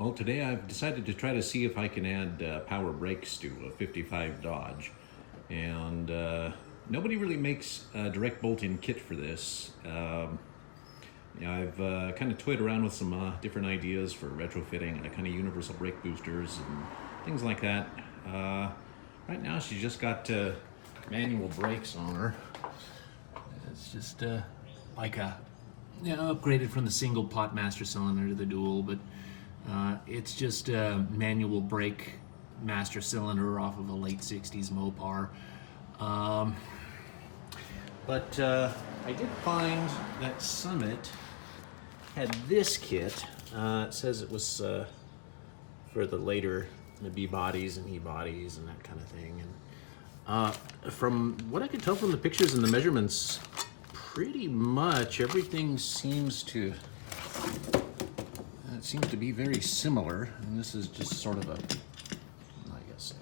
Well, today I've decided to try to see if I can add power brakes to a 55 Dodge. And nobody really makes a direct bolt-in kit for this. I've kind of toyed around with some different ideas for retrofitting kind of universal brake boosters and things like that. Right now she's just got manual brakes on her. It's just like a, upgraded from the single pot master cylinder to the dual, but it's just a manual brake master cylinder off of a late 60s Mopar. But I did find that Summit had this kit. It says it was for the later B bodies and E bodies and that kind of thing. And from what I can tell from the pictures and the measurements, pretty much everything seems to be very similar. And this is just sort of a, I guess,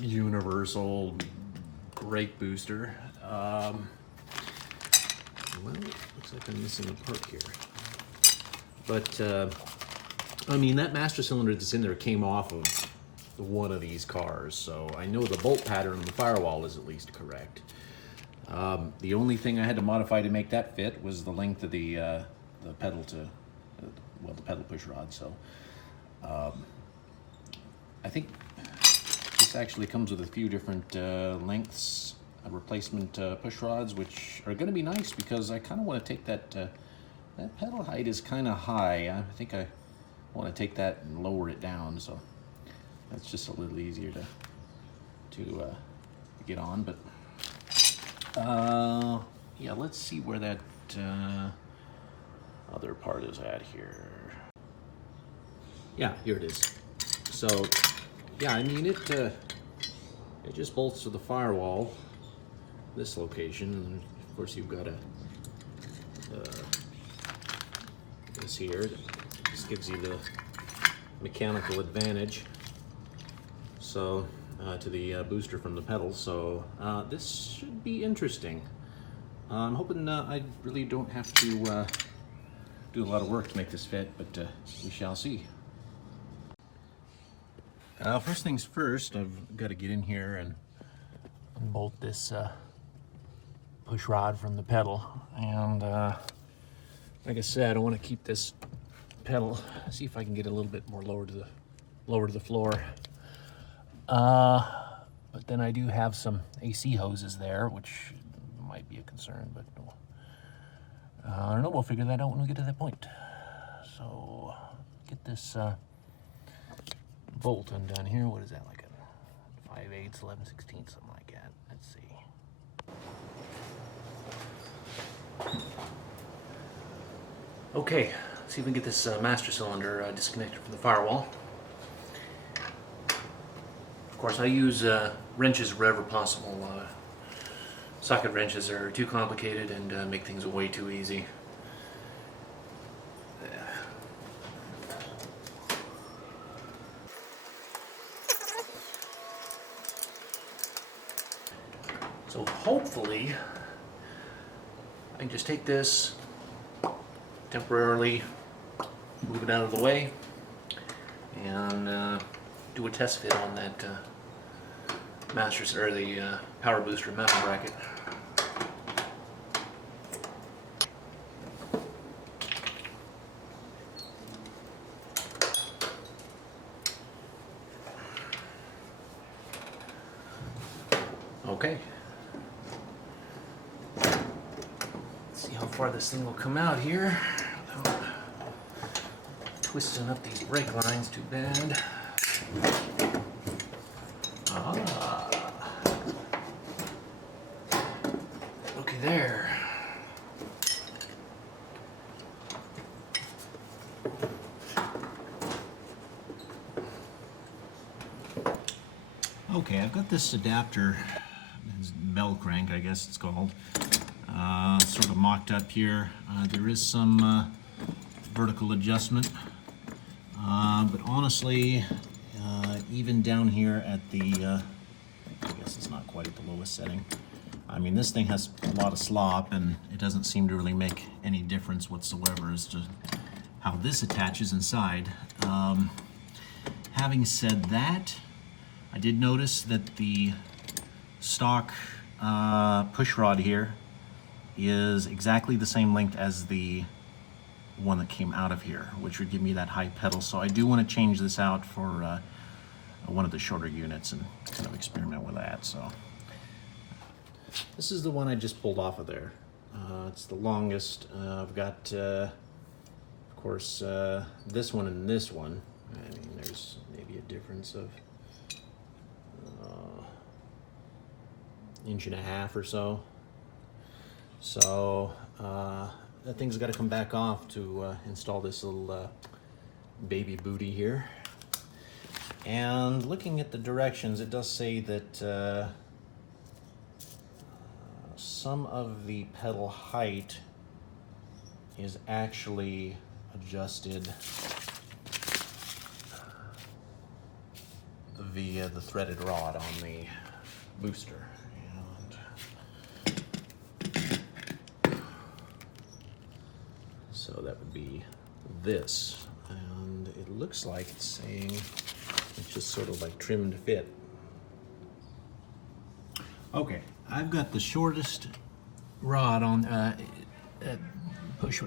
universal brake booster. Well, looks like I'm missing a part here. But, I mean, that master cylinder that's in there came off of one of these cars, so I know the bolt pattern on the firewall is at least correct. The only thing I had to modify to make that fit was the length of the pedal to, the pedal push rod. So, I think this actually comes with a few different lengths of replacement push rods, which are going to be nice because I kind of want to take that. That pedal height is kind of high. I think I want to take that and lower it down, so that's just a little easier to get on. But yeah, let's see where that other part is at here. Yeah, here it is. So yeah, I mean it just bolts to the firewall, this location, and of course you've got a this here. This gives you the mechanical advantage, so to the booster from the pedal. So this should be interesting. I'm hoping I really don't have to do a lot of work to make this fit, but we shall see. First things first, I've got to get in here and unbolt this push rod from the pedal. And like I said, I want to keep this pedal, see if I can get a little bit more lower to the floor. But then I do have some AC hoses there, which might be a concern, but I don't know, we'll figure that out when we get to that point. So get this bolt undone here. What is that, like a 5/8, 11/16, something like that. Let's see. Okay, let's see if we can get this master cylinder disconnected from the firewall. Of course, I use wrenches wherever possible. Socket wrenches are too complicated and make things way too easy. So hopefully, I can just take this, temporarily move it out of the way, and do a test fit on that the power booster mounting bracket. Okay. Let's see how far this thing will come out here without twisting up these brake lines too bad. Looky there. Okay, I've got this adapter, this bell crank, I guess it's called, sort of mocked up here. There is some vertical adjustment, but honestly, even down here at the, I guess it's not quite at the lowest setting. I mean, this thing has a lot of slop, and it doesn't seem to really make any difference whatsoever as to how this attaches inside. Having said that, I did notice that the stock push rod here is exactly the same length as the one that came out of here, which would give me that high pedal. So I do want to change this out for one of the shorter units and kind of experiment with that. So this is the one I just pulled off of there. It's the longest. I've got, of course, this one and this one. I mean, there's maybe a difference of inch and a half or so. So that thing's got to come back off to install this little baby booty here. And looking at the directions, it does say that some of the pedal height is actually adjusted via the threaded rod on the booster. And so that would be this. And it looks like it's saying it's just sort of like trimmed to fit. Okay, I've got the shortest rod on push.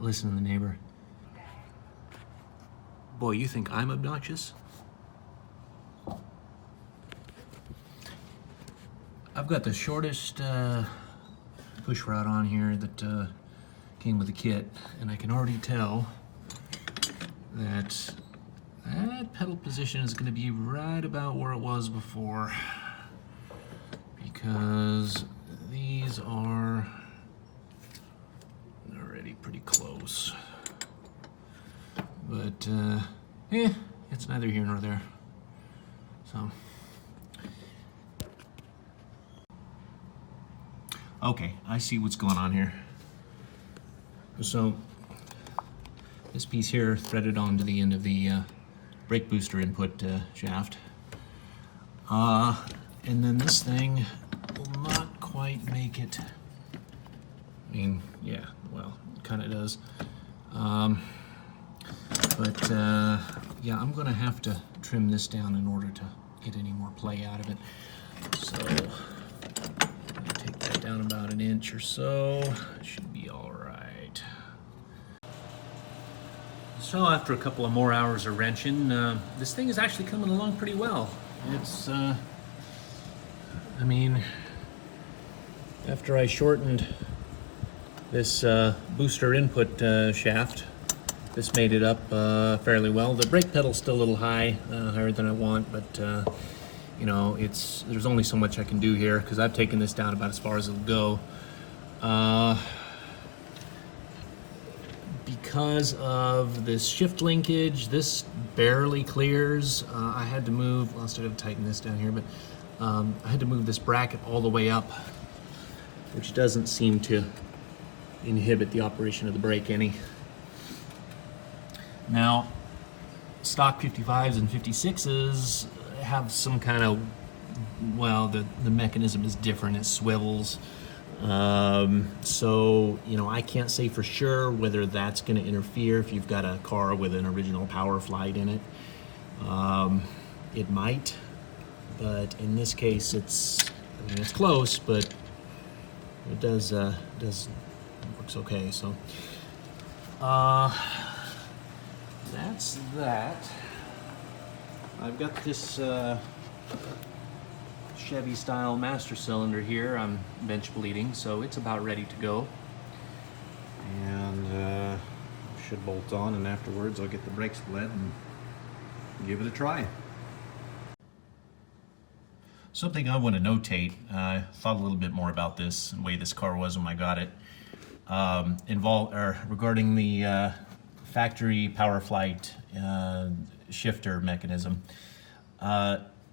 Listen to the neighbor. Boy, you think I'm obnoxious? I've got the shortest push rod on here that came with the kit, and I can already tell that that pedal position is going to be right about where it was before, because these are already pretty close. But it's neither here nor there. So okay, I see what's going on here. So this piece here threaded onto the end of the brake booster input shaft. And then this thing will not quite make it. I mean, yeah, well, it kind of does. But yeah, I'm gonna have to trim this down in order to get any more play out of it. So take that down about an inch or so. Should be all right. So after a couple of more hours of wrenching, this thing is actually coming along pretty well. It's, I mean, after I shortened this booster input shaft, this made it up fairly well. The brake pedal's still a little high, higher than I want, but you know, there's only so much I can do here because I've taken this down about as far as it'll go. Because of this shift linkage, this barely clears. I had to move, well, instead of tighten this down here, but I had to move this bracket all the way up, which doesn't seem to inhibit the operation of the brake any. Now, stock 55s and 56s have some kind of, well, the mechanism is different. It swivels. So, you know, I can't say for sure whether that's going to interfere if you've got a car with an original Power Flight in it. It might, but in this case, it's close, but it does works okay. So, that's that. I've got this Chevy style master cylinder here. I'm bench bleeding, so it's about ready to go. And should bolt on, and afterwards I'll get the brakes bled and give it a try. Something I want to notate, I thought a little bit more about this and the way this car was when I got it. Regarding the factory Power Flight shifter mechanism.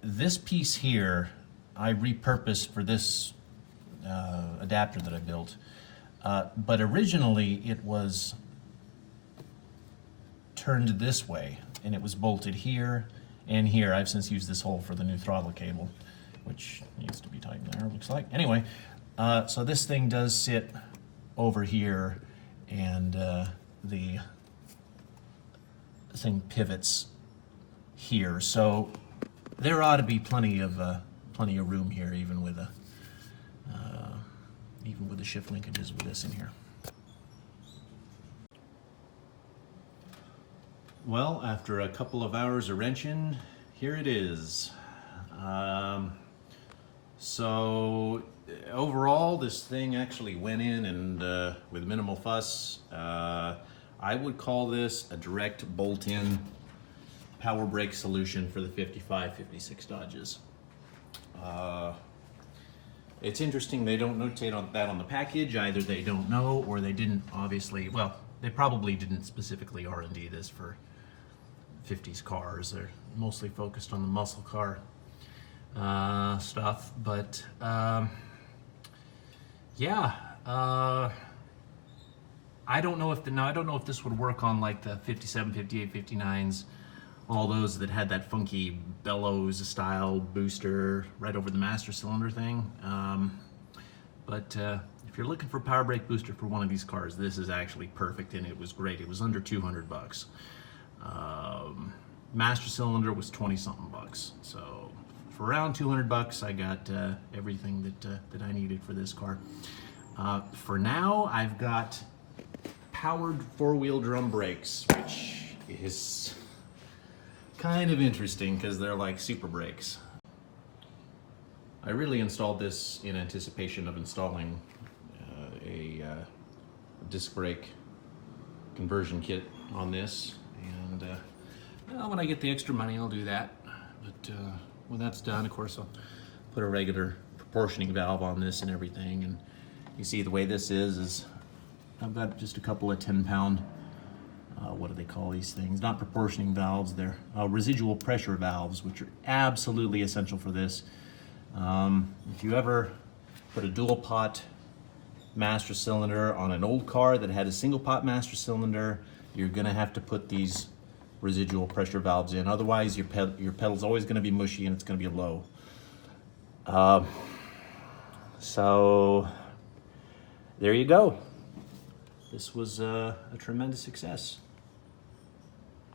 This piece here I repurposed for this adapter that I built, but originally it was turned this way and it was bolted here and here. I've since used this hole for the new throttle cable, which needs to be tightened there, looks like. Anyway, so this thing does sit over here, and the thing pivots here, so there ought to be plenty of room here, even with the shift linkages with this in here. Well, after a couple of hours of wrenching, here it is. So overall, this thing actually went in and with minimal fuss. I would call this a direct bolt-in power brake solution for the 55, 56 Dodges. It's interesting they don't notate on that on the package. Either they don't know or they didn't obviously, well, they probably didn't specifically R&D this for 50s cars. They're mostly focused on the muscle car stuff, but yeah, I don't know if this would work on like the 57, 58, 59s, all those that had that funky bellows style booster right over the master cylinder thing. But if you're looking for a power brake booster for one of these cars, this is actually perfect, and it was great. It was under 200 bucks. Master cylinder was 20 something bucks. So for around 200 bucks, I got everything that I needed for this car. For now, I've got powered four-wheel drum brakes, which is kind of interesting because they're like super brakes. I really installed this in anticipation of installing a disc brake conversion kit on this, and well, when I get the extra money, I'll do that. But when that's done, of course, I'll put a regular proportioning valve on this and everything. And you see the way this is I've got just a couple of 10-pound, what do they call these things? Not proportioning valves, they're residual pressure valves, which are absolutely essential for this. If you ever put a dual pot master cylinder on an old car that had a single pot master cylinder, you're gonna have to put these residual pressure valves in. Otherwise, your pedal's always gonna be mushy and it's gonna be low. So there you go. This was a tremendous success.